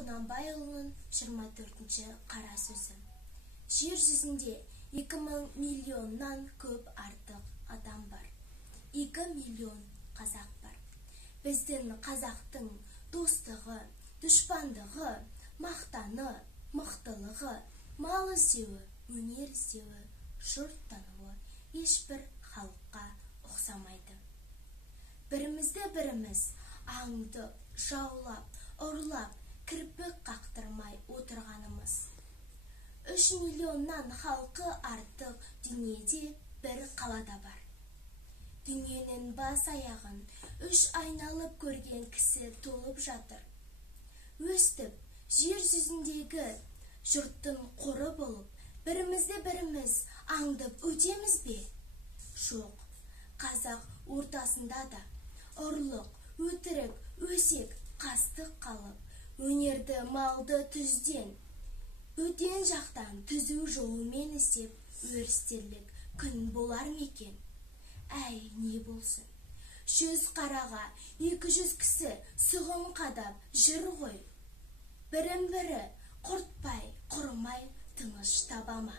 Құнанбайұлының 24-ші қара сөзі. Жер жүзінде 2000 миллионнан көп артық адам бар. 2 миллион қазақ бар. Біздің қазақтың достығы, дұшпандығы, мақтаны, мықтылығы, мал іздеуі, өнер іздеуі, жұрт тануы ешбір халыққа ұқсамайды. Бірімізді біріміз аңдып, жаулап, ұрлап, кірпік қақтырмай отырғанымыз. 3 миллионнан халқы артық дүниеде бір қалада бар. Дүниенің бас аяғын 3 айналып көрген кісі толып жатыр. Өстіп, жер жүзіндегі жұрттың қоры болып, бірімізді біріміз аңдып өтеміз бе? Жоқ, қазақ ортасында да ұрлық, өтірік, өсек, қастық қалып, өнерді малды түзден, бөтен жақтан түзу жолымен іздеп, өрістерлік күн болар мекен? Әй, не болсын? 100 қараға 200 кісі сұғын қадап жүр ғой. Бірін-бірі құртпай, құрымай тыныш табама.